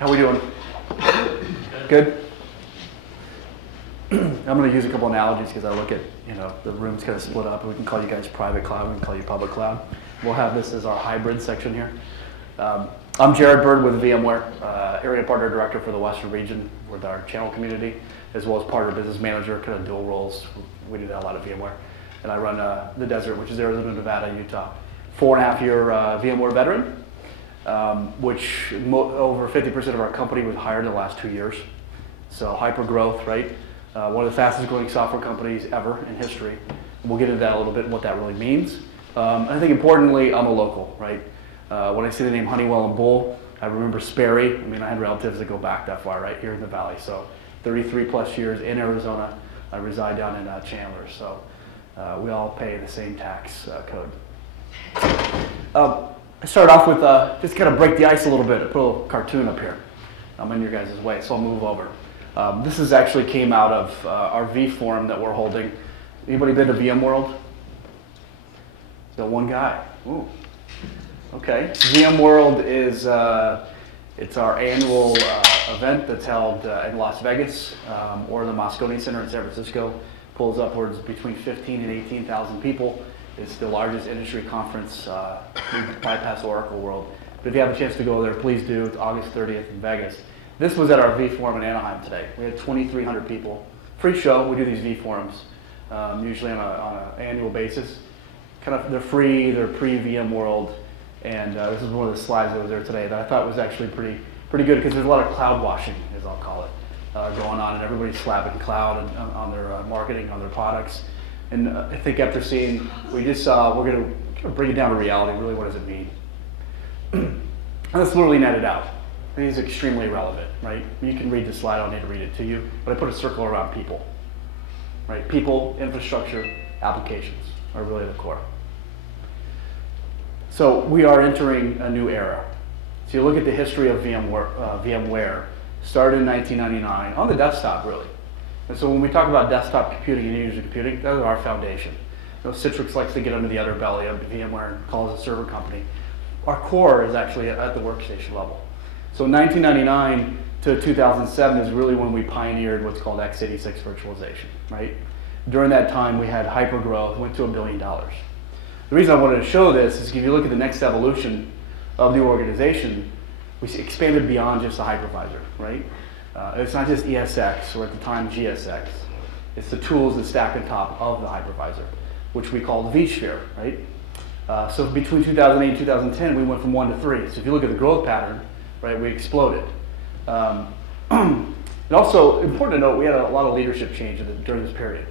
How we doing? Good? I'm going to use a couple analogies because I look at, the room's kind of split up. We can call you guys private cloud, we can call you public cloud. We'll have this as our hybrid section here. I'm Jared Bird with VMware, area partner director for the Western region with our channel community, as well as partner business manager, kind of dual roles. We do that a lot of VMware. And I run the desert, which is Arizona, Nevada, Utah. 4.5-year VMware veteran, which over 50% of our company was hired in the last 2 years. So hyper growth, right? One of the fastest growing software companies ever in history. We'll get into that a little bit and what that really means. I think importantly, I'm a local, right? When I see the name Honeywell and Bull, I remember Sperry. I mean, I had relatives that go back that far, right here in the valley. So 33 plus years in Arizona. I reside down in Chandler. So we all pay the same tax code. I started off with just kind of break the ice a little bit. I put a little cartoon up here. I'm in your guys' way, so I'll move over. This is actually came out of our V forum that we're holding. Anybody been to VMworld? So one guy. Ooh. Okay. VMworld is it's our annual event that's held in Las Vegas or the Moscone Center in San Francisco. Pulls upwards between 15 and 18,000 people. It's the largest industry conference. We bypass Oracle World. But if you have a chance to go there, please do. It's August 30th in Vegas. This was at our V Forum in Anaheim today. We had 2,300 people. Free show. We do these V Forums usually on an annual basis. They're free. They're pre-VMworld. And this is one of the slides that was there today that I thought was actually pretty good because there's a lot of cloud washing, as I'll call it, going on, and everybody's slapping cloud on their marketing, on their products. And I think after seeing what we just saw, we're going to bring it down to reality. Really, what does it mean? And let's literally net it out. It is extremely relevant, right? You can read the slide. I don't need to read it to you, but I put a circle around people, right? People, infrastructure, applications are really the core. So we are entering a new era. So you look at the history of VMware, started in 1999 on the desktop, really. And so when we talk about desktop computing and user computing, that is our foundation. Citrix likes to get under the underbelly of VMware and call us a server company. Our core is actually at the workstation level. So 1999 to 2007 is really when we pioneered what's called x86 virtualization, right? During that time, we had hyper growth, went to $1 billion. The reason I wanted to show this is if you look at the next evolution of the organization, we expanded beyond just the hypervisor, right? It's not just ESX, or at the time GSX. It's the tools that stack on top of the hypervisor, which we called vSphere, right? So between 2008 and 2010, we went from 1 to 3. So if you look at the growth pattern, right, we exploded. And also, important to note, we had a lot of leadership change during this period.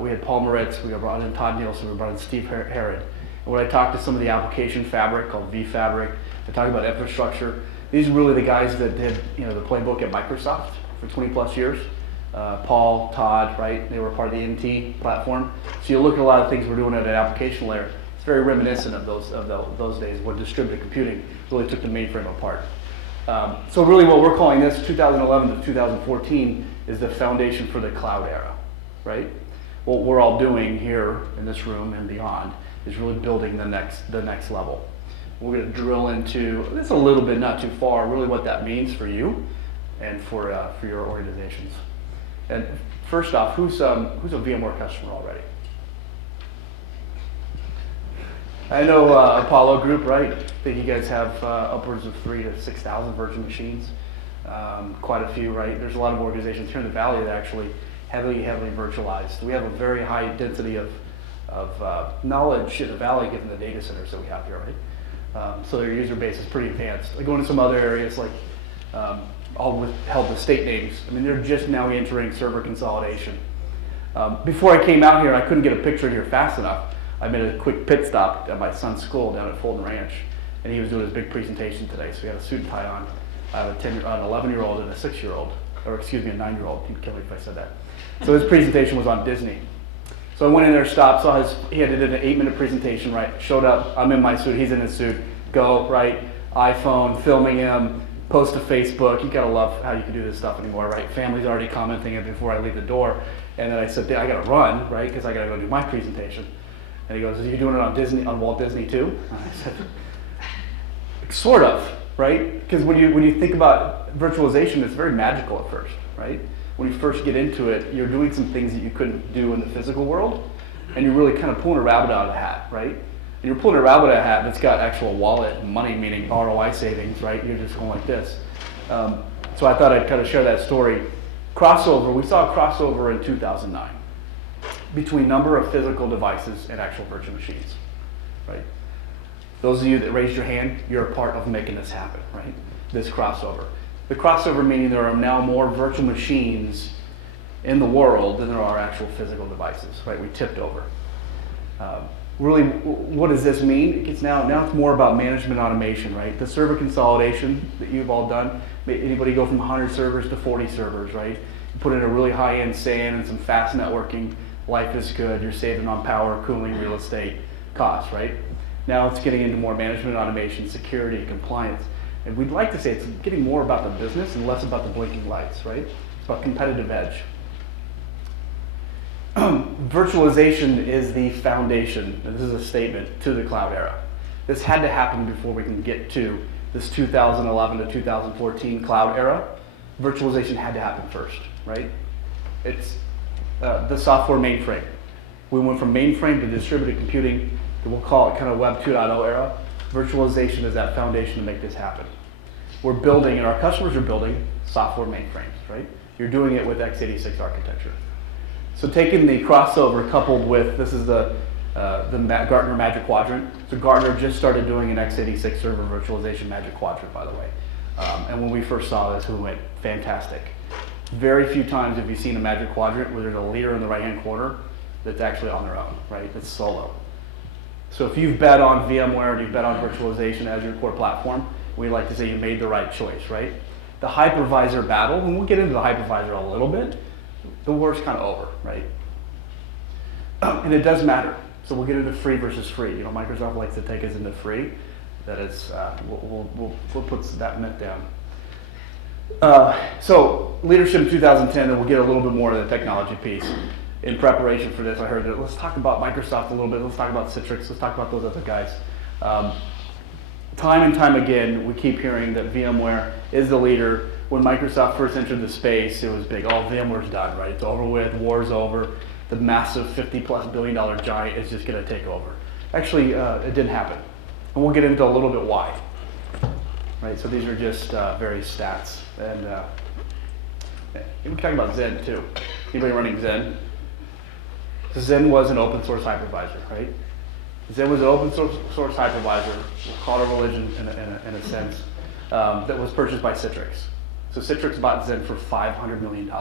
We had Paul Moritz, we brought in Todd Nielsen, we brought in Steve Herod. And when I talked to some of the application fabric called vFabric, I talked about infrastructure. These are really the guys that did the playbook at Microsoft for 20 plus years. Paul, Todd, right? They were part of the NT platform. So you look at a lot of things we're doing at an application layer. It's very reminiscent of those days when distributed computing really took the mainframe apart. So really what we're calling this 2011 to 2014 is the foundation for the cloud era, right? What we're all doing here in this room and beyond is really building the next level. We're going to drill into this a little bit, not too far, really what that means for you and for your organizations. And first off, who's a VMware customer already? I know Apollo Group, right? I think you guys have upwards of 3,000 to 6,000 virtual machines. Quite a few, right? There's a lot of organizations here in the Valley that actually heavily virtualized. We have a very high density of knowledge in the Valley given the data centers that we have here, right? So their user base is pretty advanced. I go into some other areas like all held with state names. I mean, they're just now entering server consolidation. Before I came out here, I couldn't get a picture here fast enough. I made a quick pit stop at my son's school down at Fulton Ranch, and he was doing his big presentation today. So he had a suit and tie on. I have an 11-year-old and a 6-year-old, or excuse me, a 9-year-old. He'd kill me if I said that. So his presentation was on Disney. So I went in there, stopped, saw he had to do an 8-minute presentation, right? Showed up, I'm in my suit, he's in his suit. Go, right? iPhone, filming him, post to Facebook. You gotta love how you can do this stuff anymore, right? Family's already commenting it before I leave the door. And then I said, I gotta run, right? Because I gotta go do my presentation. And he goes, are you doing it on Walt Disney too? And I said, sort of. right? Because when you think about virtualization, it's very magical at first, right? When you first get into it, you're doing some things that you couldn't do in the physical world, and you're really kind of pulling a rabbit out of the hat, right? And you're pulling a rabbit out of the hat that's got actual wallet and money, meaning ROI savings, right? You're just going like this. So I thought I'd kind of share that story. Crossover, we saw a crossover in 2009 between number of physical devices and actual virtual machines, right? Those of you that raised your hand, you're a part of making this happen, right? This crossover. The crossover meaning there are now more virtual machines in the world than there are actual physical devices, right? We tipped over. Really, what does this mean? It's now it's more about management automation, right? The server consolidation that you've all done. Anybody go from 100 servers to 40 servers, right? You put in a really high-end SAN and some fast networking. Life is good. You're saving on power, cooling, real estate costs, right? Now it's getting into more management automation, security, compliance. And we'd like to say it's getting more about the business and less about the blinking lights, right? It's about competitive edge. Virtualization is the foundation, and this is a statement, to the cloud era. This had to happen before we can get to this 2011 to 2014 cloud era. Virtualization had to happen first, right? It's the software mainframe. We went from mainframe to distributed computing, to we'll call it kind of Web 2.0 era. Virtualization is that foundation to make this happen. We're building, and our customers are building software mainframes, right? You're doing it with x86 architecture. So taking the crossover coupled with, this is the Gartner Magic Quadrant. So Gartner just started doing an x86 server virtualization Magic Quadrant, by the way. And when we first saw this, we went, fantastic. Very few times have you seen a Magic Quadrant where there's a leader in the right-hand corner that's actually on their own, right? That's solo. So if you've bet on VMware and you've bet on virtualization as your core platform, we like to say you made the right choice, right? The hypervisor battle, and we'll get into the hypervisor a little bit, the war's kind of over, right? And it does matter. So we'll get into free versus free. You know, Microsoft likes to take us into free. That is, we'll put that myth down. So leadership in 2010, and we'll get a little bit more of the technology piece. In preparation for this, I heard that let's talk about Microsoft a little bit. Let's talk about Citrix. Let's talk about those other guys. Time and time again, we keep hearing that VMware is the leader. When Microsoft first entered the space, it was big. Oh, VMware's done, right? It's over with. War's over. The massive $50+ billion giant is just going to take over. Actually, it didn't happen. And we'll get into a little bit why. Right? So these are just various stats. And we can talk about Zen, too. Anybody running Zen? So Zen was an open source hypervisor, right? Zen was an open source hypervisor, we'll call it a religion in a sense, that was purchased by Citrix. So Citrix bought Zen for $500 million.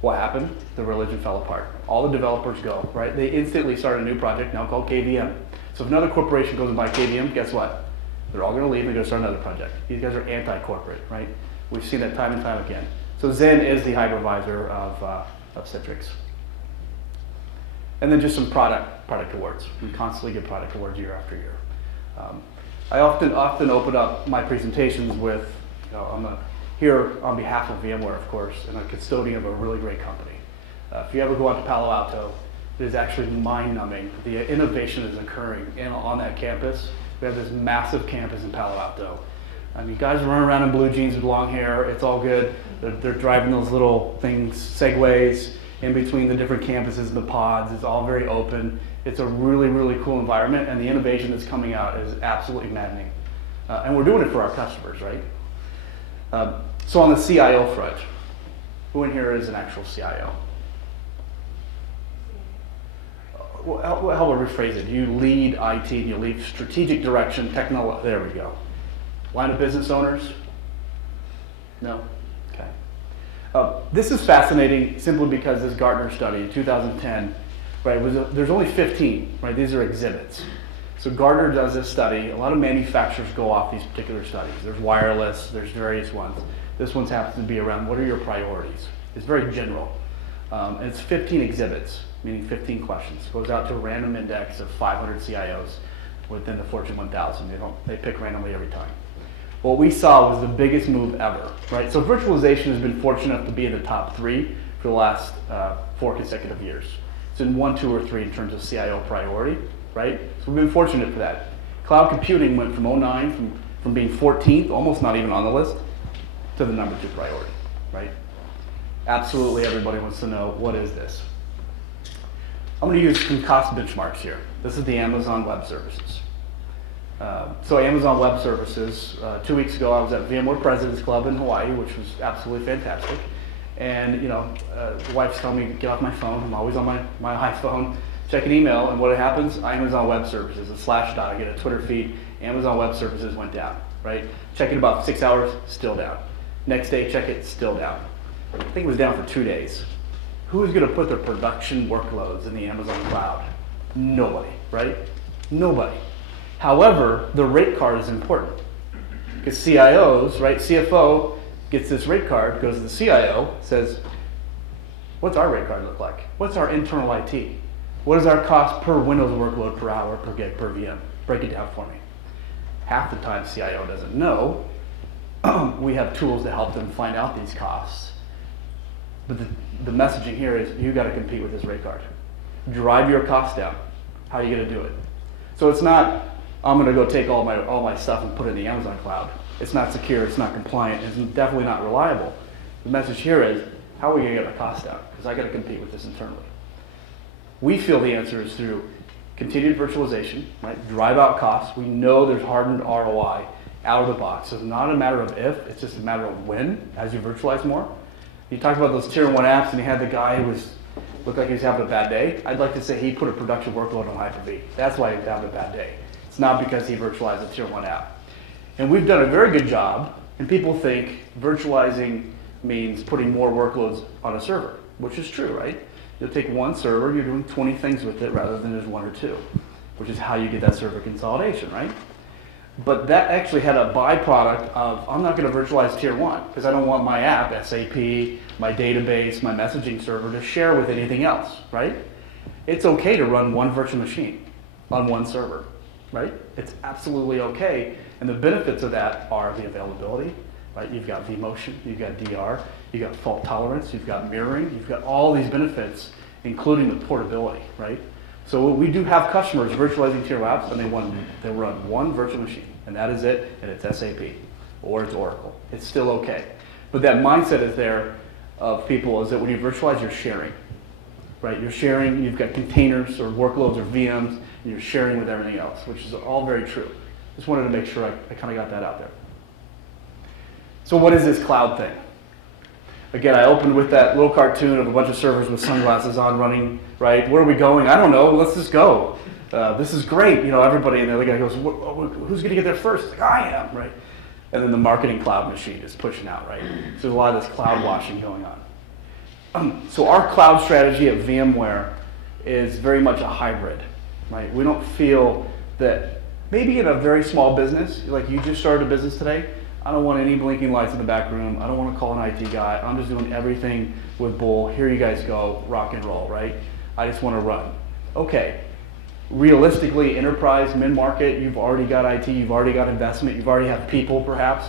What happened? The religion fell apart. All the developers go, right? They instantly start a new project now called KVM. So if another corporation goes and buys KVM, guess what? They're all going to leave and go start another project. These guys are anti-corporate, right? We've seen that time and time again. So Zen is the hypervisor of Citrix. And then just some product awards. We constantly get product awards year after year. I often open up my presentations with, you know, I'm here on behalf of VMware, of course, and a custodian of a really great company. If you ever go out to Palo Alto, it is actually mind-numbing. The innovation is occurring on that campus. We have this massive campus in Palo Alto. I mean, guys run around in blue jeans with long hair. It's all good. They're driving those little things, segways, in between the different campuses and the pods. It's all very open. It's a really, really cool environment, and the innovation that's coming out is absolutely maddening. And we're doing it for our customers, right? So on the CIO front, who in here is an actual CIO? Well, how would I rephrase it? You lead IT, you lead strategic direction, technology. There we go. Line of business owners? No? Okay. This is fascinating simply because this Gartner study in 2010, right, there's only 15, right? These are exhibits. So Gartner does this study. A lot of manufacturers go off these particular studies. There's wireless, there's various ones. This one happens to be around what are your priorities? It's very general. And it's 15 exhibits, meaning 15 questions. It goes out to a random index of 500 CIOs within the Fortune 1000. They pick randomly every time. What we saw was the biggest move ever, right? So virtualization has been fortunate enough to be in the top 3 for the last 4 consecutive years. It's in 1, 2, or 3 in terms of CIO priority, right? So we've been fortunate for that. Cloud computing went from 2009, from from being 14th, almost not even on the list, to the number 2 priority, right? Absolutely everybody wants to know, what is this? I'm going to use some cost benchmarks here. This is the Amazon Web Services. So Amazon Web Services, 2 weeks ago I was at VMware President's Club in Hawaii, which was absolutely fantastic. And the wife's telling me to get off my phone. I'm always on my iPhone, checking email, and what happens? Amazon Web Services, a slash dot, I get a Twitter feed, Amazon Web Services went down, right? Check it about 6 hours, still down. Next day, check it, still down. I think it was down for 2 days. Who is going to put their production workloads in the Amazon cloud? Nobody, right? Nobody. However, the rate card is important because CIOs, right? CFO gets this rate card, goes to the CIO, says, what's our rate card look like? What's our internal IT? What is our cost per Windows workload per hour, per gig, per VM? Break it down for me. Half the time CIO doesn't know. We have tools to help them find out these costs. But the messaging here is you got to compete with this rate card. Drive your costs down. How are you going to do it? So it's not, I'm going to go take all my stuff and put it in the Amazon cloud. It's not secure, it's not compliant, it's definitely not reliable. The message here is, how are we going to get our costs down? Because I got to compete with this internally. We feel the answer is through continued virtualization, right? Drive out costs. We know there's hardened ROI out of the box. So it's not a matter of if, it's just a matter of when, as you virtualize more. You talked about those tier 1 apps, and you had the guy who looked like he was having a bad day. I'd like to say he put a production workload on Hyper-V. That's why he was having a bad day. It's not because he virtualized a tier 1 app. And we've done a very good job, and people think virtualizing means putting more workloads on a server, which is true, right? You'll take one server, you're doing 20 things with it rather than just 1 or 2, which is how you get that server consolidation, right? But that actually had a byproduct of, I'm not going to virtualize tier 1 because I don't want my app, SAP, my database, my messaging server to share with anything else, right? It's okay to run one virtual machine on one server, right? It's absolutely okay. And the benefits of that are the availability, right? You've got vMotion, you've got DR, you've got fault tolerance, you've got mirroring, you've got all these benefits, including the portability, right? So we do have customers virtualizing tier apps, and they run one virtual machine, and that is it, and it's SAP, or it's Oracle. It's still okay. But that mindset is there of people is that when you virtualize, you're sharing, right? You're sharing, you've got containers or workloads or VMs, and you're sharing with everything else, which is all very true. Just wanted to make sure I kind of got that out there. So what is this cloud thing? Again, I opened with that little cartoon of a bunch of servers with sunglasses on running, right? Where are we going? I don't know. Let's just go. This is great. Everybody in there, the guy goes, who's going to get there first? Like, I am, right? And then the marketing cloud machine is pushing out, right? So there's a lot of this cloud washing going on. So our cloud strategy at VMware is very much a hybrid, right? We don't feel that maybe in a very small business, like you just started a business today, I don't want any blinking lights in the back room. I don't want to call an IT guy. I'm just doing everything with Bull. Here you guys go, rock and roll, right? I just want to run. Okay, realistically, enterprise, mid-market, you've already got IT, you've already got investment, you've already have people perhaps.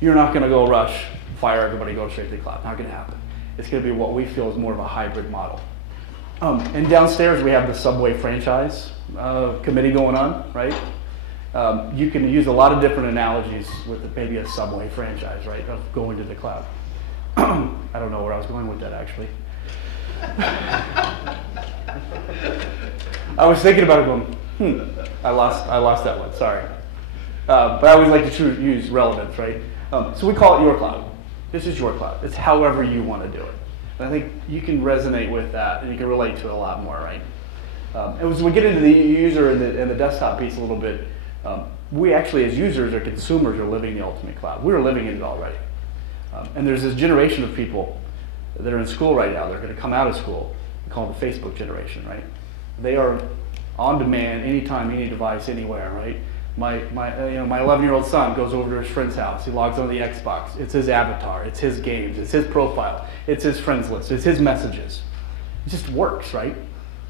You're not going to go rush, fire everybody, go straight to the cloud. Not going to happen. It's going to be what we feel is more of a hybrid model. And downstairs we have the Subway franchise committee going on, right? You can use a lot of different analogies with maybe a Subway franchise, right, of going to the cloud. I don't know where I was going with that, actually. I was thinking about it going, I lost that one, sorry. But I always like to use relevance, right? So we call it your cloud. This is your cloud. It's however you want to do it. And I think you can resonate with that, and you can relate to it a lot more, right? And as we get into the user and the desktop piece a little bit, we actually, as users or consumers, are living the ultimate cloud. We're living in it already. And there's this generation of people that are in school right now. They're going to come out of school. We call it the Facebook generation, right? They are on demand, anytime, any device, anywhere, right? My 11-year-old son goes over to his friend's house. He logs on the Xbox. It's his avatar. It's his games. It's his profile. It's his friends list. It's his messages. It just works, right?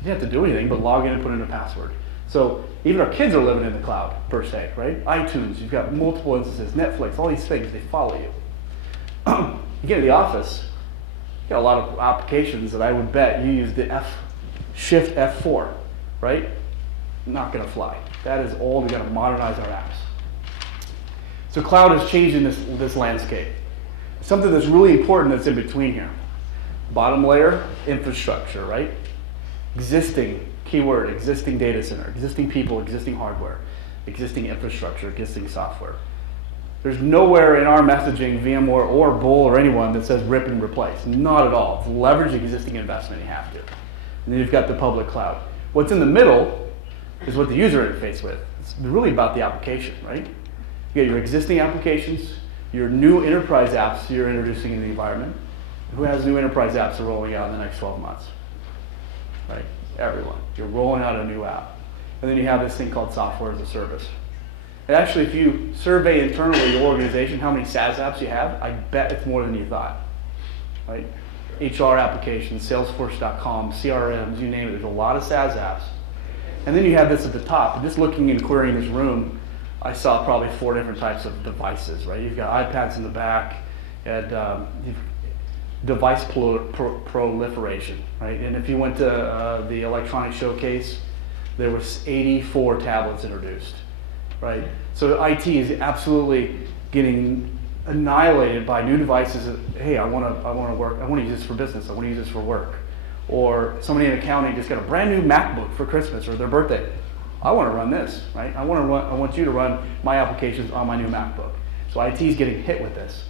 You don't have to do anything but log in and put in a password. So even our kids are living in the cloud, per se, right? iTunes, you've got multiple instances, Netflix, all these things, they follow you. You get to the office, you got a lot of applications that I would bet you use the Shift F4, right? Not gonna fly. That is old, we gotta modernize our apps. So cloud is changing this landscape. Something that's really important that's in between here. Bottom layer, infrastructure, right? Existing, keyword, existing data center, existing people, existing hardware, existing infrastructure, existing software. There's nowhere in our messaging, VMware or Bull or anyone, that says rip and replace. Not at all. It's leverage existing investment, you have to. And then you've got the public cloud. What's in the middle is what the user interface with. It's really about the application, right? You get your existing applications, your new enterprise apps you're introducing in the environment. Who has new enterprise apps rolling out in the next 12 months? Right? Everyone. You're rolling out a new app. And then you have this thing called software as a service. And actually, if you survey internally your organization how many SaaS apps you have, I bet it's more than you thought. Right? HR applications, Salesforce.com, CRMs, you name it. There's a lot of SaaS apps. And then you have this at the top. Just looking and querying this room, I saw probably 4 different types of devices. Right? You've got iPads in the back, and device proliferation. Right? And if you went to the electronic showcase, there was 84 tablets introduced. Right? So IT is absolutely getting annihilated by new devices that, hey, I want to use this for business, I want to use this for work. Or somebody in accounting just got a brand new MacBook for Christmas or their birthday. I want to run this, right? I want you to run my applications on my new MacBook. So IT is getting hit with this.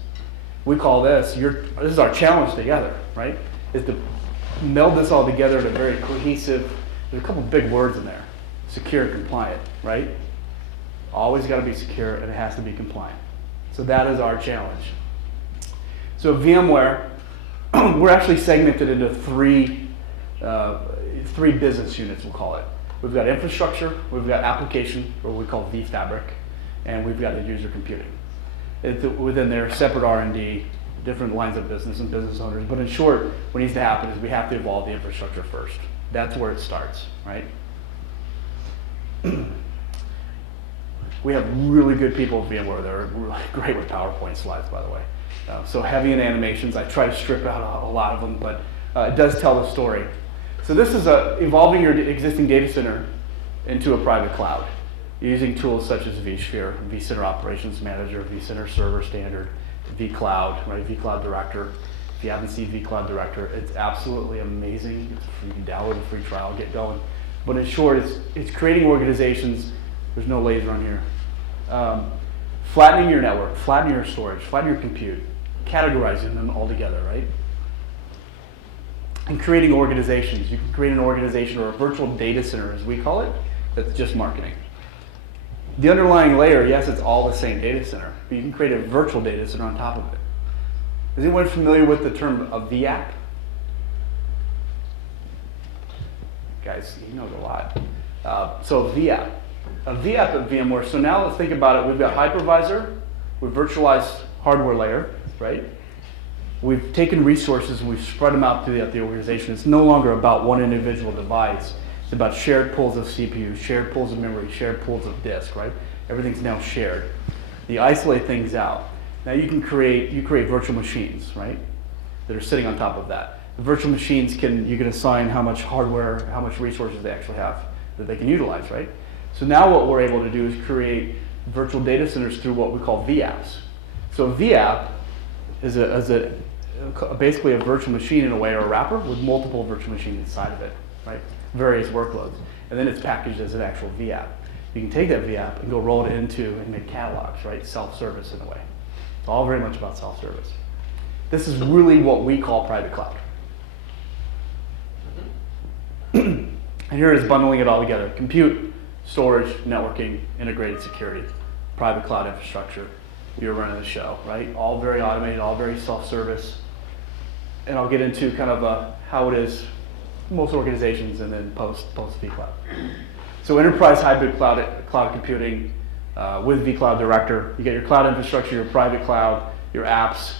We call this is our challenge together, right? Is to meld this all together in a very cohesive, there's a couple big words in there. Secure and compliant, right? Always got to be secure and it has to be compliant. So that is our challenge. So VMware, we're actually segmented into three business units, we'll call it. We've got infrastructure, we've got application, or what we call vFabric, and we've got the user computing. Within there, separate R&D, different lines of business and business owners. But in short, what needs to happen is we have to evolve the infrastructure first. That's where it starts, right? We have really good people at VMware that are really great with PowerPoint slides, by the way. So heavy in animations. I try to strip out a lot of them, but it does tell the story. So this is evolving your existing data center into a private cloud, using tools such as vSphere, vCenter Operations Manager, vCenter Server Standard, vCloud, right? vCloud Director. If you haven't seen vCloud Director, it's absolutely amazing. You can download a free trial, get going. But in short, it's creating organizations. There's no laser on here. Flattening your network, flattening your storage, flattening your compute, categorizing them all together, right? And creating organizations. You can create an organization or a virtual data center, as we call it, that's just marketing. The underlying layer, yes, it's all the same data center, but you can create a virtual data center on top of it. Is anyone familiar with the term of VApp? Guys, he knows a lot. So VApp. A VApp at VMware. So now let's think about it. We've got hypervisor, we've virtualized hardware layer, right? We've taken resources and we've spread them out throughout the organization. It's no longer about one individual device. It's about shared pools of CPU, shared pools of memory, shared pools of disk, right? Everything's now shared. You isolate things out. Now you create virtual machines, right? That are sitting on top of that. The virtual machines you can assign how much hardware, how much resources they actually have that they can utilize, right? So now what we're able to do is create virtual data centers through what we call VApps. So a VApp is basically a virtual machine in a way, or a wrapper with multiple virtual machines inside of it, right? Various workloads. And then it's packaged as an actual VApp. You can take that VApp and go roll it into and make catalogs, right? Self-service in a way. It's all very much about self-service. This is really what we call private cloud. And here is bundling it all together. Compute, storage, networking, integrated security, private cloud infrastructure. You're running the show, right? All very automated, all very self-service. And I'll get into kind of how it is most organizations and then post vCloud. So enterprise hybrid cloud computing with vCloud Director. You get your cloud infrastructure, your private cloud, your apps.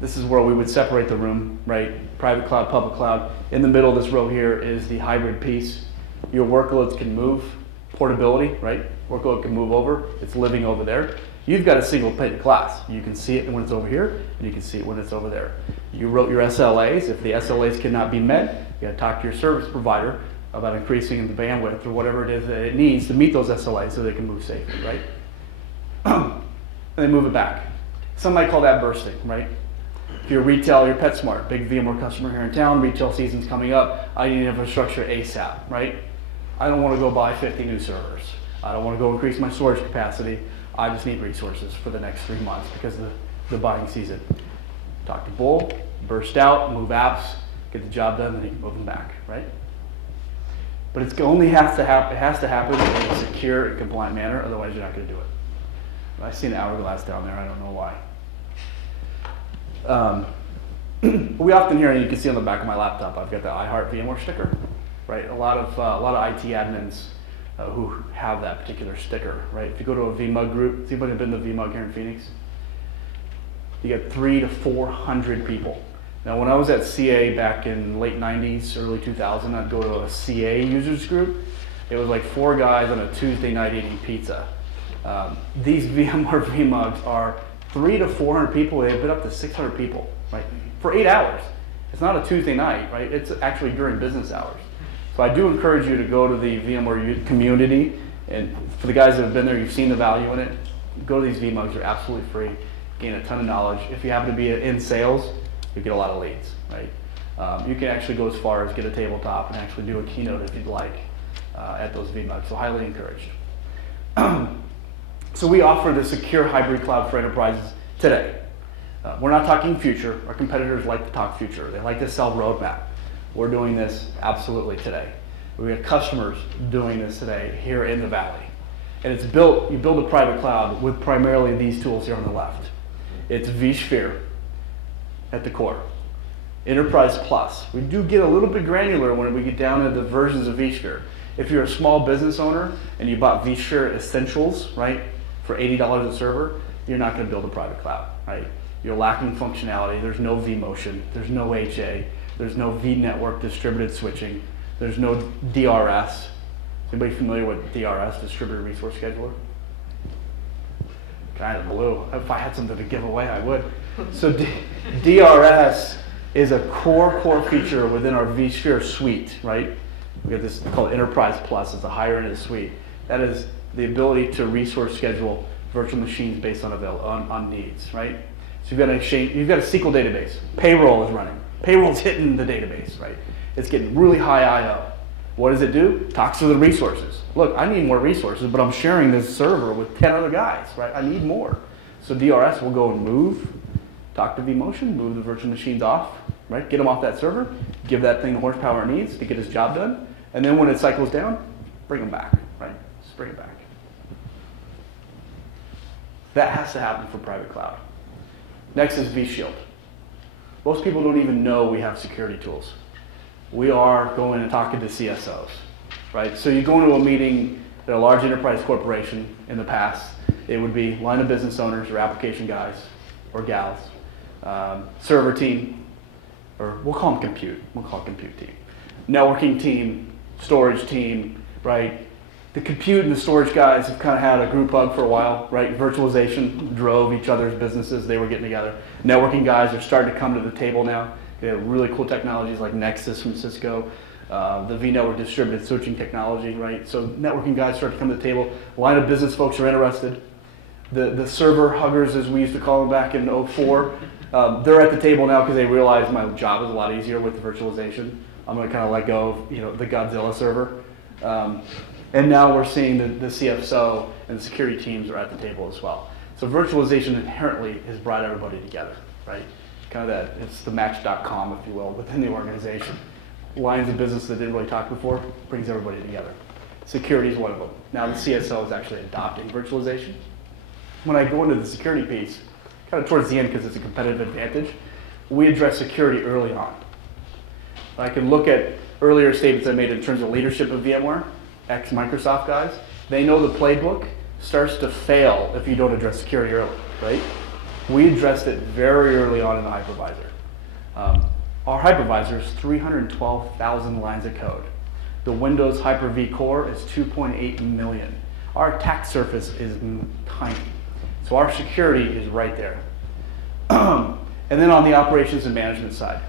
This is where we would separate the room, right? Private cloud, public cloud. In the middle of this row here is the hybrid piece. Your workloads can move. Portability, right? Workload can move over. It's living over there. You've got a single pane of glass. You can see it when it's over here, and you can see it when it's over there. You wrote your SLAs. If the SLAs cannot be met, you got to talk to your service provider about increasing the bandwidth or whatever it is that it needs to meet those SLAs so they can move safely, right? and they move it back. Some might call that bursting, right? If you're retail, you're PetSmart, big VMware customer here in town, retail season's coming up, I need infrastructure ASAP, right? I don't want to go buy 50 new servers. I don't want to go increase my storage capacity. I just need resources for the next 3 months because of the buying season. Talk to Bull, burst out, move apps, get the job done, and then you can move them back, right? But it only has to happen. It has to happen in a secure and compliant manner. Otherwise, you're not going to do it. I see an hourglass down there. I don't know why. We often hear, and you can see on the back of my laptop, I've got the I Heart VMware sticker, right? A lot of IT admins who have that particular sticker, right? If you go to a VMUG group, has anybody been to VMUG here in Phoenix? You get 300 to 400 people. Now, when I was at CA back in late 90s, early 2000, I'd go to a CA users group. It was like 4 guys on a Tuesday night eating pizza. These VMware VMUGs are 300 to 400 people. They've been up to 600 people, right? For 8 hours. It's not a Tuesday night, right? It's actually during business hours. So I do encourage you to go to the VMware community, and for the guys that have been there, you've seen the value in it. Go to these VMUGs, they're absolutely free. Gain a ton of knowledge. If you happen to be in sales, you get a lot of leads, right? You can actually go as far as get a tabletop and actually do a keynote if you'd like at those VMUGs, so highly encouraged. So we offer the secure hybrid cloud for enterprises today. We're not talking future. Our competitors like to talk future. They like to sell roadmap. We're doing this absolutely today. We have customers doing this today here in the Valley. And it's built, you build a private cloud with primarily these tools here on the left. It's vSphere at the core. Enterprise Plus. We do get a little bit granular when we get down to the versions of vSphere. If you're a small business owner and you bought vSphere Essentials, right, for $80 a server, you're not going to build a private cloud, right? You're lacking functionality. There's no vMotion. There's no HA. There's no vNetwork distributed switching. There's no DRS. Is anybody familiar with DRS, Distributed Resource Scheduler? Kind of blue. If I had something to give away, I would. So DRS is a core feature within our vSphere suite, right? We have this called Enterprise Plus. It's the higher end of the suite. That is the ability to resource schedule virtual machines based on needs, right? So you've got a SQL database. Payroll is running. Payroll's hitting the database, right? It's getting really high I/O. What does it do? Talks to the resources. Look, I need more resources, but I'm sharing this server with 10 other guys, right? I need more. So DRS will go and move, talk to vMotion, move the virtual machines off, right? Get them off that server, give that thing the horsepower it needs to get its job done, and then when it cycles down, bring them back, right? Just bring it back. That has to happen for private cloud. Next is vShield. Most people don't even know we have security tools. We are going and talking to CSOs, right? So you go into a meeting at a large enterprise corporation. In the past, it would be line of business owners or application guys or gals, server team, or we'll call them compute. We'll call it compute team. Networking team, storage team, right? The compute and the storage guys have kind of had a group hug for a while, right? Virtualization drove each other's businesses. They were getting together. Networking guys are starting to come to the table now. They have really cool technologies like Nexus from Cisco, the vNetwork distributed switching technology, right? So networking guys start to come to the table. A line of business folks are interested. The server huggers, as we used to call them back in '04, they're at the table now because they realize my job is a lot easier with the virtualization. I'm going to kind of let go of, the Godzilla server. And now we're seeing the CFSO and the security teams are at the table as well. So virtualization inherently has brought everybody together, right? Kind of that, it's the match.com, if you will, within the organization. Lines of business that didn't really talk before brings everybody together. Security is one of them. Now the CSO is actually adopting virtualization. When I go into the security piece, kind of towards the end because it's a competitive advantage, we address security early on. I can look at earlier statements I made in terms of leadership of VMware, ex-Microsoft guys. They know the playbook starts to fail if you don't address security early, right? We addressed it very early on in the hypervisor. Our hypervisor is 312,000 lines of code. The Windows Hyper-V core is 2.8 million. Our attack surface is tiny. So our security is right there. And then on the operations and management side,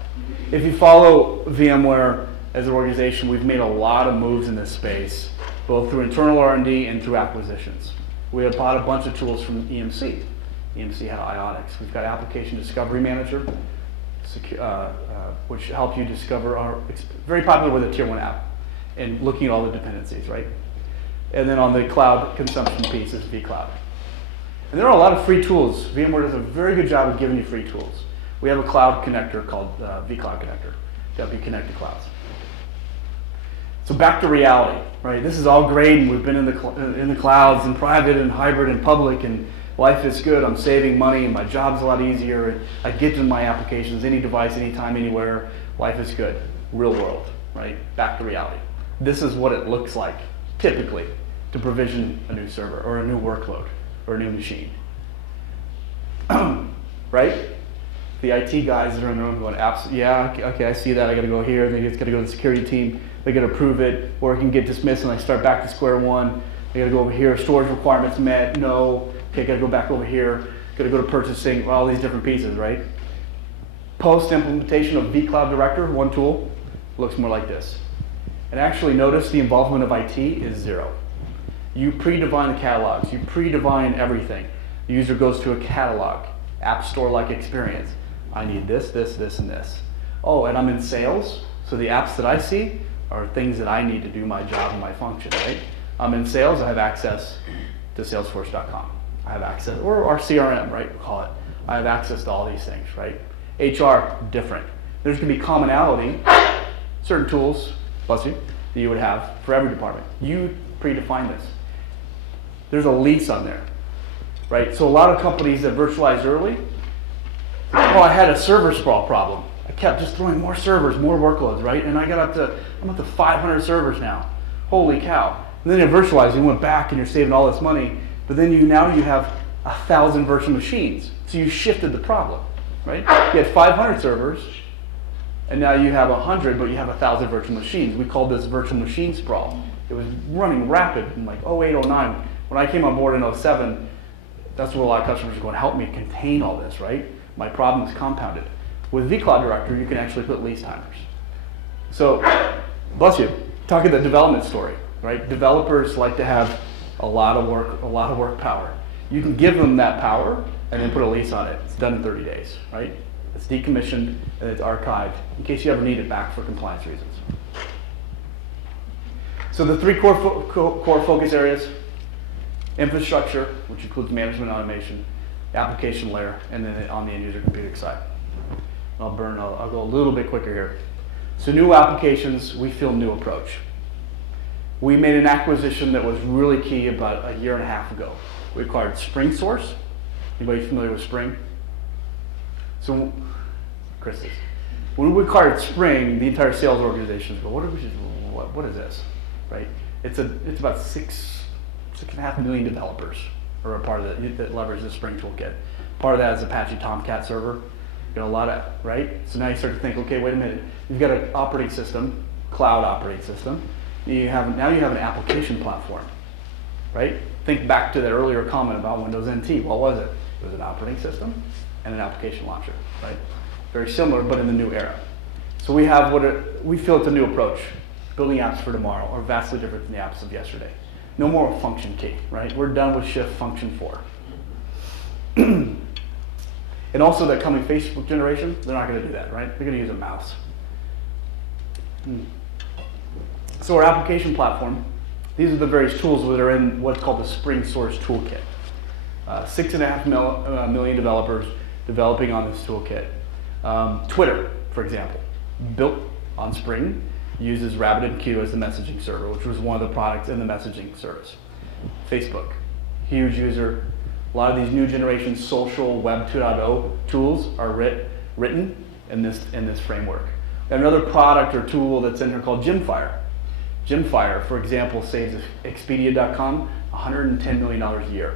if you follow VMware as an organization, we've made a lot of moves in this space, both through internal R&D and through acquisitions. We have bought a bunch of tools from EMC. EMC had Ionics. We've got Application Discovery Manager, which helps you discover it's very popular with a tier 1 app and looking at all the dependencies, right? And then on the cloud consumption piece is vCloud. And there are a lot of free tools. VMware does a very good job of giving you free tools. We have a cloud connector called vCloud Connector to help you connect to clouds. So back to reality, right? This is all great, and we've been in the clouds and private and hybrid and public, and life is good. I'm saving money, and my job's a lot easier, and I get to my applications, any device, anytime, anywhere. Life is good. Real world, right? Back to reality. This is what it looks like, typically, to provision a new server or a new workload or a new machine. Right? The IT guys that are in the room going, yeah, okay, I see that. I got to go here. Maybe it's got to go to the security team. They got to approve it, or it can get dismissed, and I start back to square one. I got to go over here. Storage requirements met. No. Okay, got to go back over here. Got to go to purchasing. All these different pieces, right? Post implementation of vCloud Director, one tool, looks more like this. And actually, notice the involvement of IT is 0. You pre-define the catalogs. You pre-define everything. The user goes to a catalog, app store-like experience. I need this, this, this, and this. Oh, and I'm in sales, so the apps that I see are things that I need to do my job and my function, right? I'm in sales, I have access to salesforce.com. I have access, or our CRM, right, we'll call it. I have access to all these things, right? HR, different. There's gonna be commonality, certain tools, bless you, that you would have for every department. You predefine this. There's a lease on there, right? So a lot of companies that virtualize early, oh, I had a server sprawl problem. I kept just throwing more servers, more workloads, right? And I'm up to 500 servers now. Holy cow. And then you virtualized, you went back and you're saving all this money, but then now you have 1,000 virtual machines. So you shifted the problem, right? You had 500 servers, and now you have 100, but you have 1,000 virtual machines. We called this virtual machine sprawl. It was running rapid in like 08, 09. When I came on board in 07, that's where a lot of customers are going, help me contain all this, right? My problem is compounded. With vCloud Director, you can actually put lease timers. So, bless you, talking the development story, right? Developers like to have a lot of work power. You can give them that power and then put a lease on it. It's done in 30 days, right? It's decommissioned and it's archived in case you ever need it back for compliance reasons. So the 3 core focus areas: infrastructure, which includes management automation, application layer, and then on the end user computing side. I'll go a little bit quicker here. So new applications, we feel new approach. We made an acquisition that was really key about a year and a half ago. We acquired Spring Source. Anybody familiar with Spring? So, Chris is. When we acquired Spring, the entire sales organization was, what is this, right? It's about 6.5 million developers are a part of it that leverage the Spring toolkit. Part of that is Apache Tomcat server. You got a lot of, right? So now you start to think, okay, wait a minute. You've got an operating system, cloud operating system. Now you have an application platform, right? Think back to that earlier comment about Windows NT. What was it? It was an operating system and an application launcher, right? Very similar, but in the new era. So we have we feel it's a new approach. Building apps for tomorrow are vastly different than the apps of yesterday. No more function key, right? We're done with shift function 4. And also that coming Facebook generation, they're not going to do that, right? They're going to use a mouse. So our application platform, these are the various tools that are in what's called the Spring Source toolkit. 6.5 million developers developing on this toolkit. Twitter, for example, built on Spring, uses RabbitMQ as the messaging server, which was one of the products in the messaging service. Facebook, huge user. A lot of these new generation social Web 2.0 tools are written in this framework. And another product or tool that's in here called Gemfire. Gemfire, for example, saves Expedia.com $110 million a year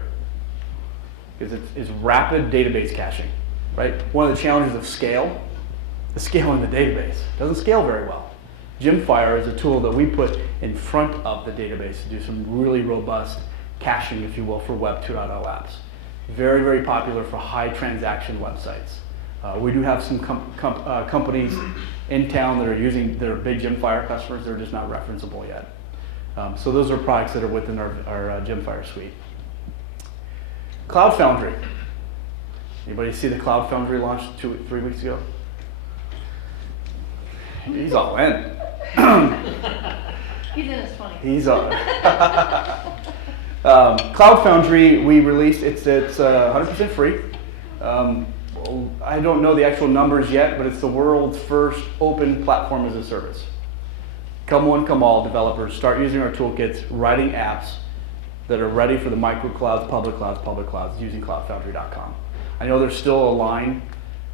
because it's rapid database caching, right? One of the challenges of scale is scaling the database. It doesn't scale very well. Gemfire is a tool that we put in front of the database to do some really robust caching, if you will, for Web 2.0 apps. Very, very popular for high transaction websites. We do have some companies in town that are big Gemfire customers. They're just not referenceable yet. So those are products that are within our Gemfire suite. Cloud Foundry. Anybody see the Cloud Foundry launch 3 weeks ago? He's all in. He's in his 20s. He's all Cloud Foundry, we released, it's 100% free. I don't know the actual numbers yet, but it's the world's first open platform as a service. Come one, come all developers, start using our toolkits, writing apps that are ready for the micro clouds, public clouds, using cloudfoundry.com. I know there's still a line.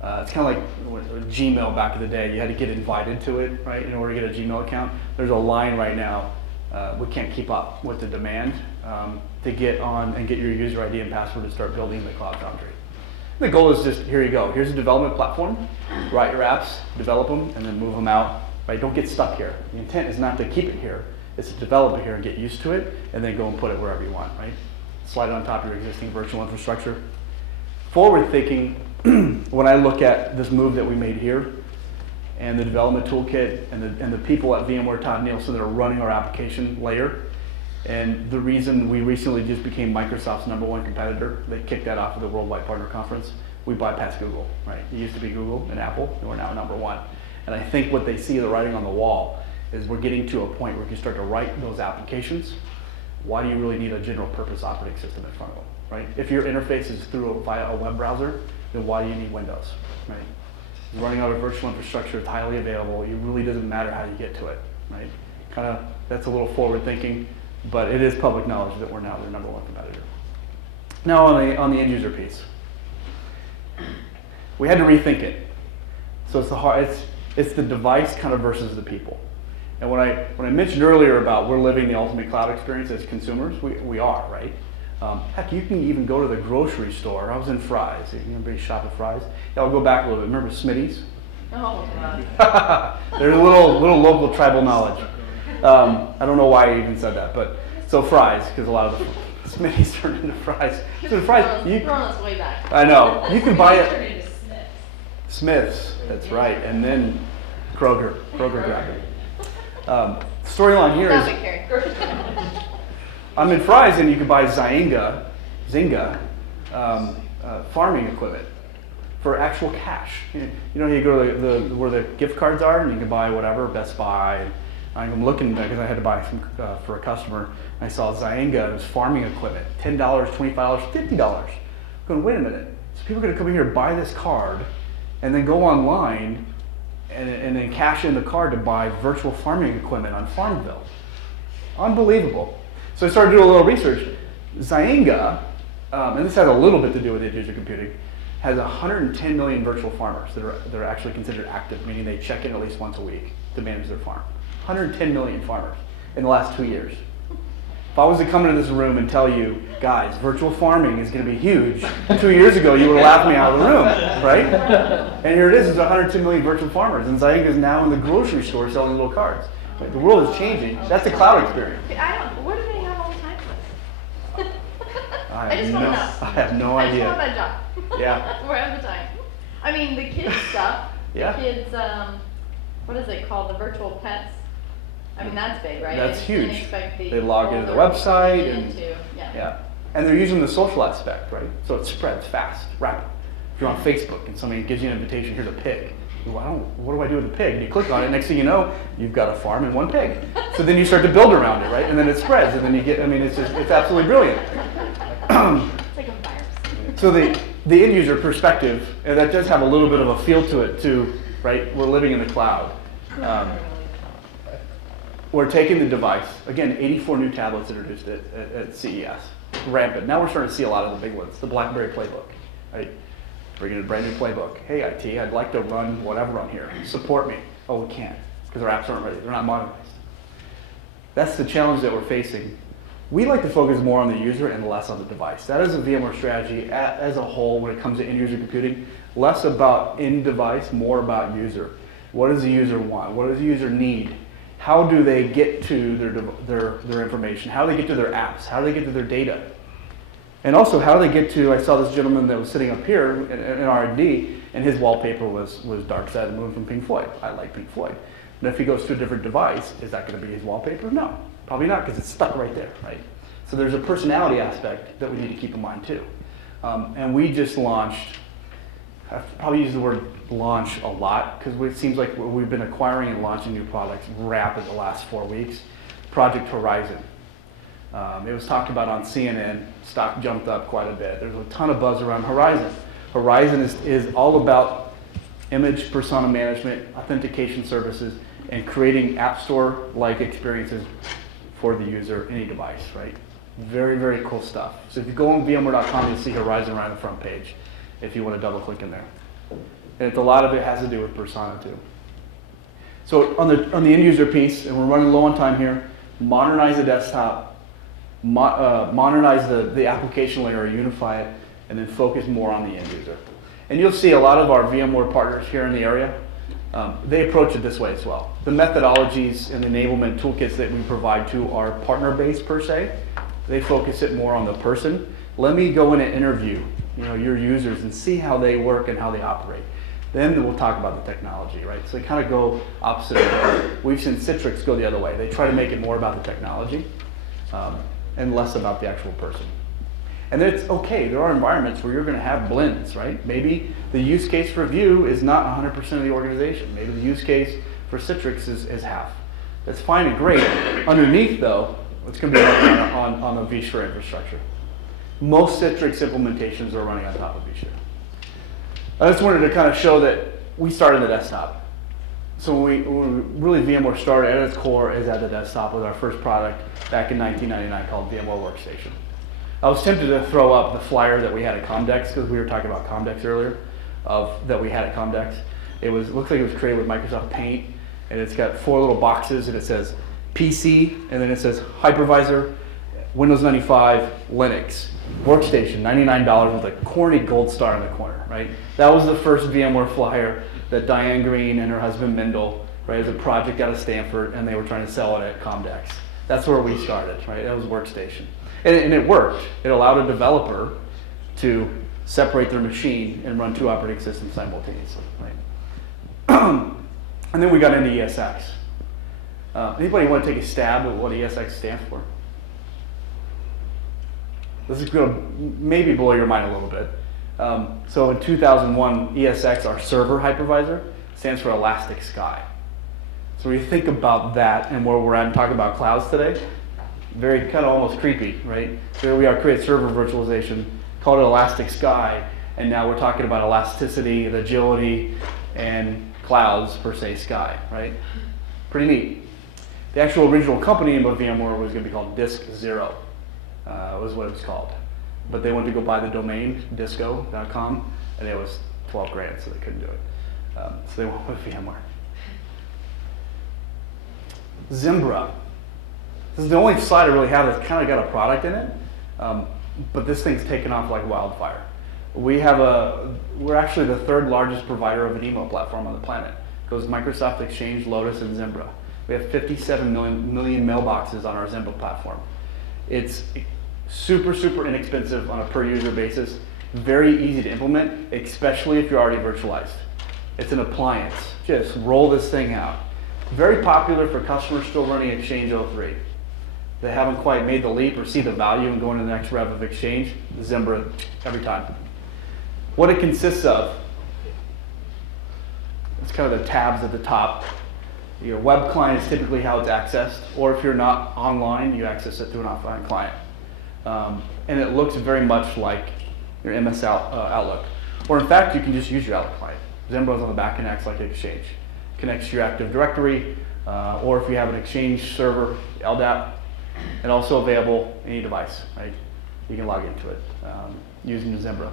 It's kind of like Gmail back in the day. You had to get invited to it, right, in order to get a Gmail account. There's a line right now. We can't keep up with the demand to get on and get your user ID and password to start building the Cloud Foundry. The goal is just, here you go. Here's a development platform. Write your apps, develop them, and then move them out. Right? Don't get stuck here. The intent is not to keep it here. It's to develop it here and get used to it, and then go and put it wherever you want. Right? Slide it on top of your existing virtual infrastructure. Forward thinking, when I look at this move that we made here, and the development toolkit, and the people at VMware Todd Nielsen that are running our application layer, and the reason we recently just became Microsoft's #1 competitor, they kicked that off of the Worldwide Partner Conference, we bypassed Google, right? It used to be Google and Apple, and we're now #1. And I think what they see, the writing on the wall, is we're getting to a point where we can start to write those applications. Why do you really need a general purpose operating system in front of them, right? If your interface is via a web browser, then why do you need Windows, right? Running out of virtual infrastructure, it's highly available. It really doesn't matter how you get to it, right? Kind of, that's a little forward thinking, but it is public knowledge that we're now their #1 competitor. Now on the end user piece, we had to rethink it. So it's the device kind of versus the people. And when I mentioned earlier about we're living the ultimate cloud experience as consumers, we are, right? Heck, you can even go to the grocery store. I was in Fry's. Anybody shop at Fry's? Yeah, I'll go back a little bit. Remember Smitty's? Oh, God. There's a little local tribal knowledge. I don't know why I even said that, but so Fry's, because a lot of the Smitty's turned into Fry's. So Fry's, you're throwing us way back. I know. You can buy it. Turned into Smith's, that's right, and then Kroger grabbed it. Storyline here is I'm in Fry's and you can buy Zynga farming equipment for actual cash. You know, you go to where the gift cards are and you can buy whatever, Best Buy. I'm looking because I had to buy some for a customer. I saw Zynga, it was farming equipment, $10, $25, $50. I'm going, wait a minute. So people are going to come in here, buy this card, and then go online and then cash in the card to buy virtual farming equipment on Farmville. Unbelievable. So I started doing a little research. Zynga, and this has a little bit to do with end user computing, has 110 million virtual farmers that are actually considered active, meaning they check in at least once a week to manage their farm. 110 million farmers in the last 2 years. If I was to come into this room and tell you, guys, virtual farming is going to be huge, 2 years ago you would have laughed me out of the room, right? And here it is, there's 110 million virtual farmers, and Zynga is now in the grocery store selling little cards. Like, the world is changing. That's the cloud experience. Where do they have all the time for this? I just want to know. I have no idea. I just want that job. Yeah. Where have the time? I mean, the kids stuff. Yeah. The kids, what is it called? The virtual pets. I mean, that's big, right? That's huge. The they log into the website and yeah. And they're using the social aspect, right? So it spreads fast, rapid. If you're on Facebook and somebody gives you an invitation, here's a pig. Well, what do I do with the pig? And you click on it, next thing you know, you've got a farm and one pig. So then you start to build around it, right? And then it spreads, and then you get, I mean, it's absolutely brilliant. It's like a virus. So the end user perspective, and that does have a little bit of a feel to it too, right? We're living in the cloud. We're taking the device, again, 84 new tablets introduced at CES, rampant. Now we're starting to see a lot of the big ones, the BlackBerry Playbook, right? Bringing a brand new playbook. Hey, IT, I'd like to run whatever on here. Support me. Oh, we can't, because our apps aren't ready. They're not modernized. That's the challenge that we're facing. We like to focus more on the user and less on the device. That is a VMware strategy as a whole when it comes to end user computing. Less about in-device, more about user. What does the user want? What does the user need? How do they get to their information? How do they get to their apps? How do they get to their data? And also, how do they get to, I saw this gentleman that was sitting up here in R&D, and his wallpaper was Dark Side of the Moon from Pink Floyd. I like Pink Floyd. And if he goes to a different device, is that going to be his wallpaper? No, probably not, because it's stuck right there, right? So there's a personality aspect that we need to keep in mind too. And we just launched I've probably used the word launch a lot because it seems like we've been acquiring and launching new products rapid the last 4 weeks. Project Horizon. It was talked about on CNN. Stock jumped up quite a bit. There's a ton of buzz around Horizon. Horizon is all about image persona management, authentication services, and creating App Store-like experiences for the user, any device, right? Very, very cool stuff. So if you go on VMware.com, you'll see Horizon right on the front page if you want to double click in there. And a lot of it has to do with persona too. So on the end user piece, and we're running low on time here, modernize the desktop, modernize the application layer, unify it, and then focus more on the end user. And you'll see a lot of our VMware partners here in the area, they approach it this way as well. The methodologies and enablement toolkits that we provide to our partner base per se, they focus it more on the person. Let me go in and interview your users and see how they work and how they operate. Then we'll talk about the technology, right? So they kind of go opposite of that. We've seen Citrix go the other way. They try to make it more about the technology and less about the actual person. And it's okay, there are environments where you're going to have blends, right? Maybe the use case for Vue is not 100% of the organization. Maybe the use case for Citrix is half. That's fine and great. Underneath, though, it's going to be running on a vSphere infrastructure. Most Citrix implementations are running on top of vSphere. I just wanted to kind of show that we started in the desktop. So when really VMware started at its core is at the desktop with our first product back in 1999 called VMware Workstation. I was tempted to throw up the flyer that we had at Comdex because we were talking about Comdex earlier, that we had at Comdex. It looks like it was created with Microsoft Paint, and it's got 4 little boxes, and it says PC, and then it says Hypervisor, Windows 95, Linux, Workstation, $99 with a corny gold star in the corner, right? That was the first VMware flyer that Diane Green and her husband Mendel, right, as a project out of Stanford, and they were trying to sell it at Comdex. That's where we started, right? That was Workstation. And it worked. It allowed a developer to separate their machine and run 2 operating systems simultaneously, right? And then we got into ESX. Anybody want to take a stab at what ESX stands for? This is going to maybe blow your mind a little bit. So in 2001, ESX, our server hypervisor, stands for Elastic Sky. So when you think about that and where we're at and talking about clouds today, very kind of almost creepy, right? So here we are, create server virtualization, called it Elastic Sky, and now we're talking about elasticity and agility and clouds per se sky, right? Pretty neat. The actual original company name of VMware was going to be called Disk Zero, was what it was called. But they wanted to go buy the domain, disco.com, and it was 12 grand, so they couldn't do it. So they went with VMware. Zimbra. This is the only slide I really have that's kind of got a product in it, but this thing's taken off like wildfire. We're actually the 3rd largest provider of an email platform on the planet. It goes Microsoft Exchange, Lotus, and Zimbra. We have 57 million mailboxes on our Zimbra platform. It's super, super inexpensive on a per user basis, very easy to implement, especially if you're already virtualized. It's an appliance. Just roll this thing out. Very popular for customers still running Exchange 03. They haven't quite made the leap or see the value in going to the next rev of Exchange, Zimbra every time. What it consists of, it's kind of the tabs at the top. Your web client is typically how it's accessed, or if you're not online, you access it through an offline client. And it looks very much like your MS Outlook. Or in fact, you can just use your Outlook client. Zimbra's on the back and acts like Exchange. Connects to your Active Directory, or if you have an Exchange server, LDAP, and also available any device, right? You can log into it using Zimbra.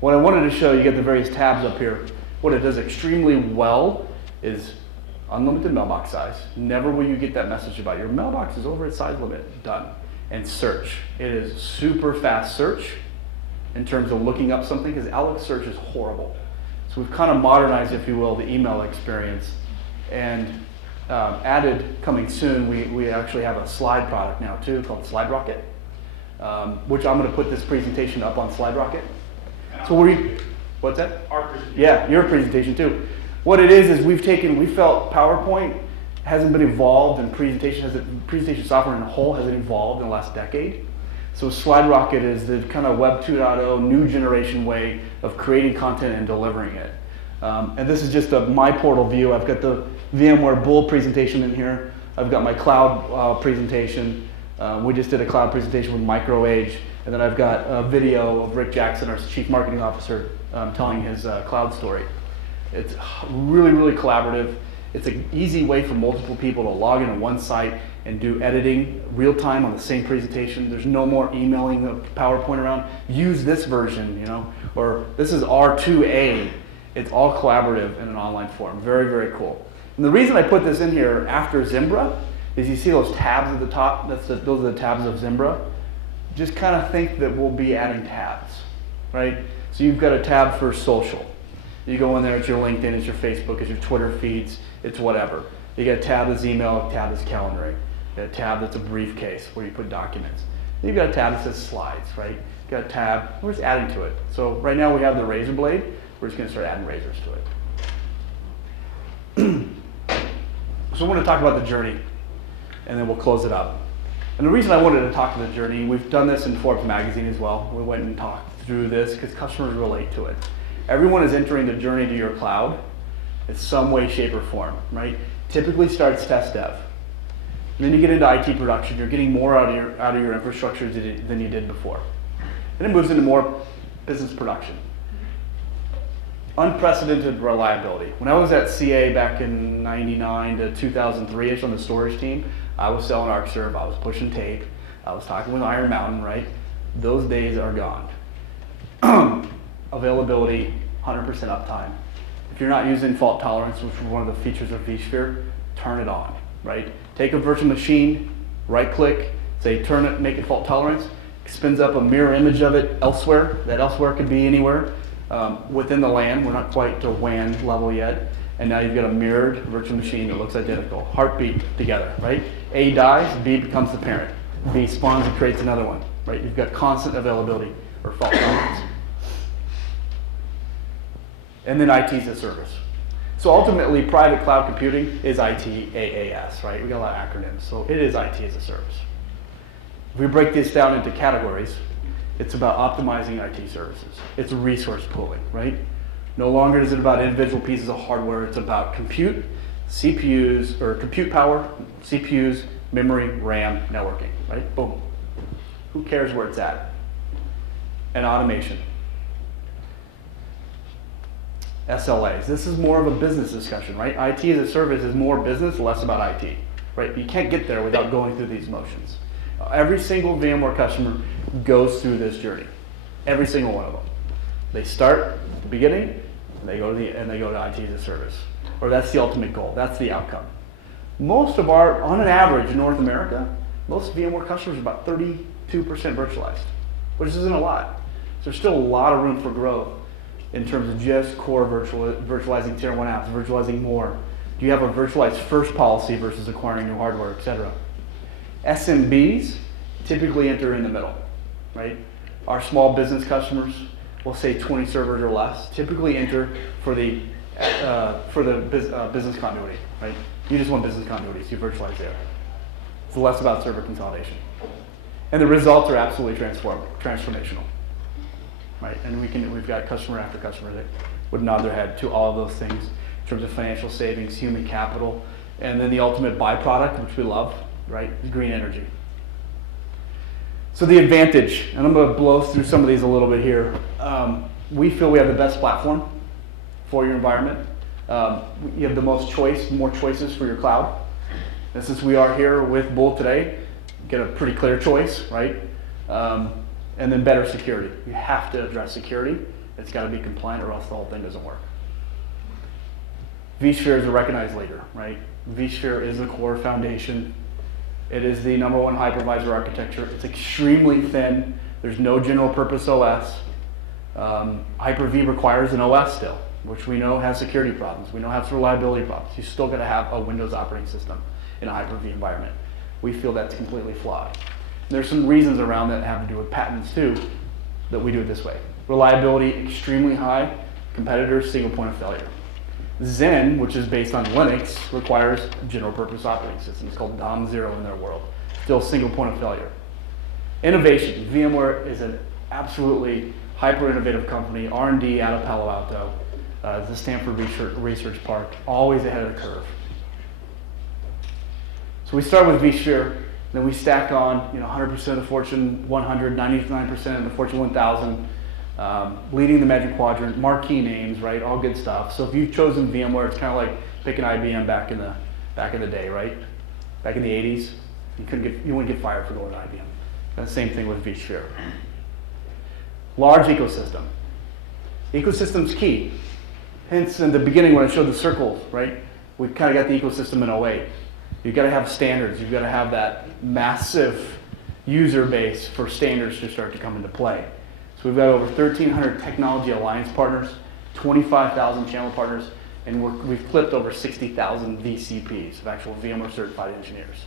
What I wanted to show you, get the various tabs up here. What it does extremely well is unlimited mailbox size. Never will you get that message about your mailbox is over its size limit. Done. And search. It is super fast search in terms of looking up something, because Outlook search is horrible. So we've kind of modernized, if you will, the email experience, and added, coming soon, we actually have a slide product now too called Slide Rocket, which I'm going to put this presentation up on Slide Rocket. So what's that? Our presentation. Yeah, your presentation too. What it is we felt PowerPoint hasn't been evolved, and presentation software in a whole hasn't evolved in the last decade. So SlideRocket is the kind of Web 2.0 new generation way of creating content and delivering it. And this is just my portal view. I've got the VMware Bull presentation in here. I've got my cloud presentation. We just did a cloud presentation with MicroAge. And then I've got a video of Rick Jackson, our Chief Marketing Officer, telling his cloud story. It's really, really collaborative. It's an easy way for multiple people to log into one site and do editing real time on the same presentation. There's no more emailing the PowerPoint around. Use this version, you know, or this is R2A. It's all collaborative in an online form. Very, very cool. And the reason I put this in here after Zimbra is you see those tabs at the top. Those are the tabs of Zimbra. Just kind of think that we'll be adding tabs, right? So you've got a tab for social. You go in there, it's your LinkedIn, it's your Facebook, it's your Twitter feeds, it's whatever. You got a tab that's email, a tab that's calendaring. You got a tab that's a briefcase where you put documents. Then you've got a tab that says slides, right? You've got a tab, we're just adding to it. So right now we have the razor blade. We're just going to start adding razors to it. So I want to talk about the journey, and then we'll close it up. And the reason I wanted to talk to the journey, we've done this in Forbes magazine as well. We went and talked through this because customers relate to it. Everyone is entering the journey to your cloud in some way, shape, or form, right? Typically starts test dev. And then you get into IT production. You're getting more out of your infrastructure than you did before. And it moves into more business production. Unprecedented reliability. When I was at CA back in 99 to 2003-ish on the storage team, I was selling ArcServe, I was pushing tape, I was talking with Iron Mountain, right? Those days are gone. Availability, 100% uptime. If you're not using fault tolerance, which is one of the features of vSphere, turn it on, right? Take a virtual machine, right click, say turn it, make it fault tolerance, spins up a mirror image of it elsewhere. That elsewhere could be anywhere within the LAN. We're not quite to WAN level yet. And now you've got a mirrored virtual machine that looks identical. Heartbeat together, right? A dies, B becomes the parent. B spawns and creates another one, right? You've got constant availability or fault tolerance. And then IT as a service. So ultimately, private cloud computing is ITaaS, right? We got a lot of acronyms. So it is IT as a service. If we break this down into categories, it's about optimizing IT services. It's resource pooling, right? No longer is it about individual pieces of hardware. It's about compute, CPUs, or compute power, CPUs, memory, RAM, networking, right? Boom. Who cares where it's at? And automation. SLAs. This is more of a business discussion, right? IT as a service is more business, less about IT, right? You can't get there without going through these motions. Every single VMware customer goes through this journey. Every single one of them. They start at the beginning, and they go to IT as a service. Or that's the ultimate goal. That's the outcome. Most of our, on an average in North America, most VMware customers are about 32% virtualized, which isn't a lot. So there's still a lot of room for growth in terms of just core virtualizing tier 1 apps, virtualizing more. Do you have a virtualized first policy versus acquiring new hardware, et cetera? SMBs typically enter in the middle, right? Our small business customers, we'll say 20 servers or less, typically enter for the business continuity, right? You just want business continuity, so you virtualize there. It's less about server consolidation. And the results are absolutely transformational, right? And we've got customer after customer that would nod their head to all of those things in terms of financial savings, human capital, and then the ultimate byproduct, which we love, right, is green energy. So the advantage, and I'm going to blow through some of these a little bit here. We feel we have the best platform for your environment. You have the most choice, more choices for your cloud. And since we are here with Bull today, get a pretty clear choice, right? And then better security. You have to address security. It's got to be compliant or else the whole thing doesn't work. vSphere is a recognized leader, right? vSphere is the core foundation. It is the #1 hypervisor architecture. It's extremely thin. There's no general purpose OS. Hyper-V requires an OS still, which we know has security problems. We know has reliability problems. You still got to have a Windows operating system in a Hyper-V environment. We feel that's completely flawed. There's some reasons around that have to do with patents too, that we do it this way. Reliability, extremely high. Competitors, single point of failure. Zen, which is based on Linux, requires a general purpose operating system. It's called DOM0 in their world. Still single point of failure. Innovation. VMware is an absolutely hyper-innovative company, R&D out of Palo Alto. It's the Stanford Research Park, always ahead of the curve. So we start with vSphere, then we stack on 100% of the Fortune 100, 99% of the Fortune 1000, leading the Magic Quadrant, marquee names, right? All good stuff. So if you've chosen VMware, it's kind of like picking IBM back in the day, right? Back in the 80s, you wouldn't get fired for going to IBM. And the same thing with vSphere. Large ecosystem. Ecosystem's key. Hence, in the beginning when I showed the circles, right? We kind of got the ecosystem in 08. You've got to have standards. You've got to have that massive user base for standards to start to come into play. So we've got over 1,300 technology alliance partners, 25,000 channel partners, and we've flipped over 60,000 VCPs, of actual VMware certified engineers.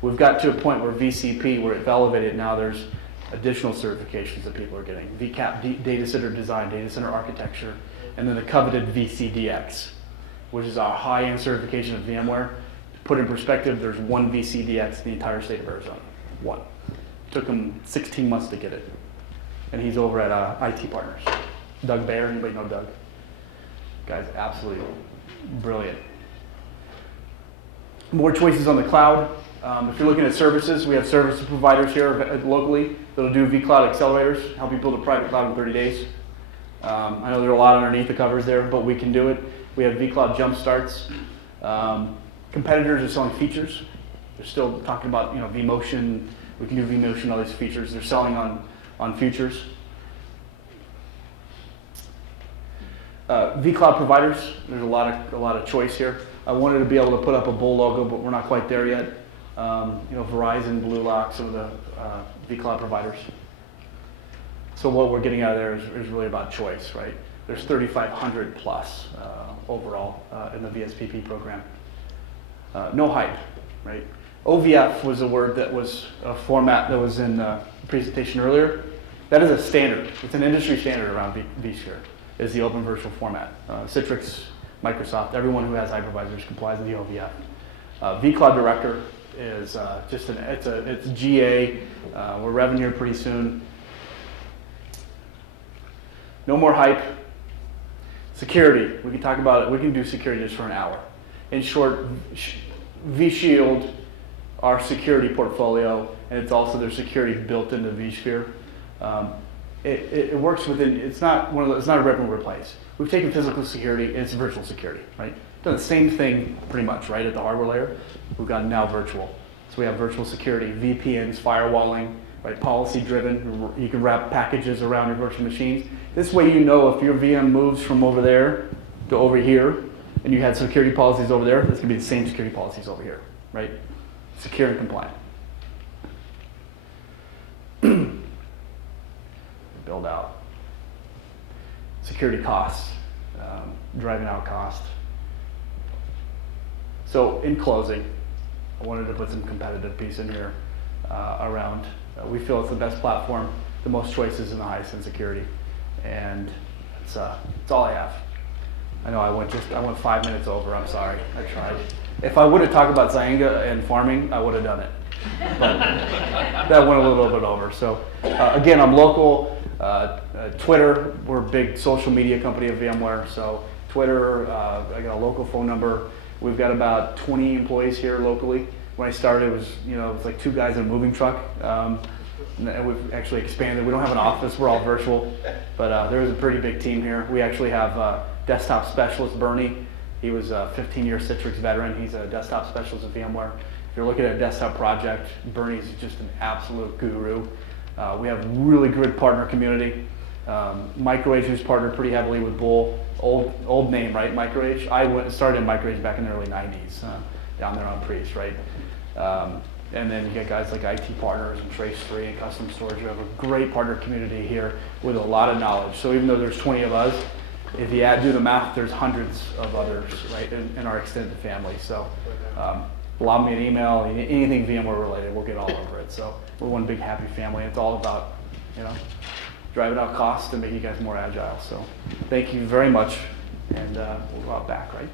We've got to a point where VCP, where it's elevated now, there's additional certifications that people are getting. VCAP, data center design, data center architecture, and then the coveted VCDX, which is our high-end certification of VMware. To put in perspective, there's one VCDX in the entire state of Arizona. One. Took him 16 months to get it. And he's over at IT Partners. Doug Bayer, anybody know Doug? Guy's absolutely brilliant. More choices on the cloud. If you're looking at services, we have service providers here locally that'll do vCloud accelerators, help you build a private cloud in 30 days. I know there are a lot underneath the covers there, but we can do it. We have vCloud jump starts. Competitors are selling features. They're still talking about vMotion. We can do vMotion, all these features. They're selling on futures. vCloud providers, there's a lot of choice here. I wanted to be able to put up a Bull logo, but we're not quite there yet. Verizon, BlueLock, some of the vCloud providers. So what we're getting out of there is really about choice, right? There's 3,500 plus overall in the VSPP program. No hype, right? OVF was a word that was a format that was in the presentation earlier. That is a standard. It's an industry standard around vSphere, is the open virtual format. Citrix, Microsoft, everyone who has hypervisors complies with the OVF. vCloud Director is it's GA. We're revving here pretty soon. No more hype. Security, we can talk about it. We can do security just for an hour. In short, vShield, our security portfolio, and it's also their security built into vSphere. It works within. It's not it's not a rip and replace. We've taken physical security and it's virtual security, right? Done the same thing pretty much, right, at the hardware layer. We've got now virtual. So we have virtual security, VPNs, firewalling, right? Policy driven. You can wrap packages around your virtual machines. This way, if your VM moves from over there to over here, and you had security policies over there, that's going to be the same security policies over here, right? Secure and compliant. Build out. Security costs, driving out cost. So in closing, I wanted to put some competitive piece in here around, we feel it's the best platform, the most choices and the highest in security. And it's all I have. I know I went 5 minutes over, I'm sorry, I tried. If I would have talked about Zynga and farming, I would have done it. But that went a little bit over. So again, I'm local. Twitter, we're a big social media company of VMware. So Twitter, I got a local phone number. We've got about 20 employees here locally. When I started, it was like 2 guys in a moving truck. And we've actually expanded. We don't have an office, we're all virtual. But there is a pretty big team here. We actually have desktop specialist, Bernie. He was a 15-year Citrix veteran. He's a desktop specialist at VMware. If you're looking at a desktop project, Bernie's just an absolute guru. We have a really good partner community. MicroH, who's partnered pretty heavily with Bull. Old name, right? MicroH. I started in MicroH back in the early 90s, down there on Priest, right? And then you get guys like IT Partners and Trace3 and Custom Storage. We have a great partner community here with a lot of knowledge. So even though there's 20 of us, if you do the math, there's hundreds of others, right, in our extended family. So lob me an email, anything VMware related, we'll get all over it. So we're one big happy family. It's all about, driving out costs and making you guys more agile. So thank you very much, and we'll go out back, right?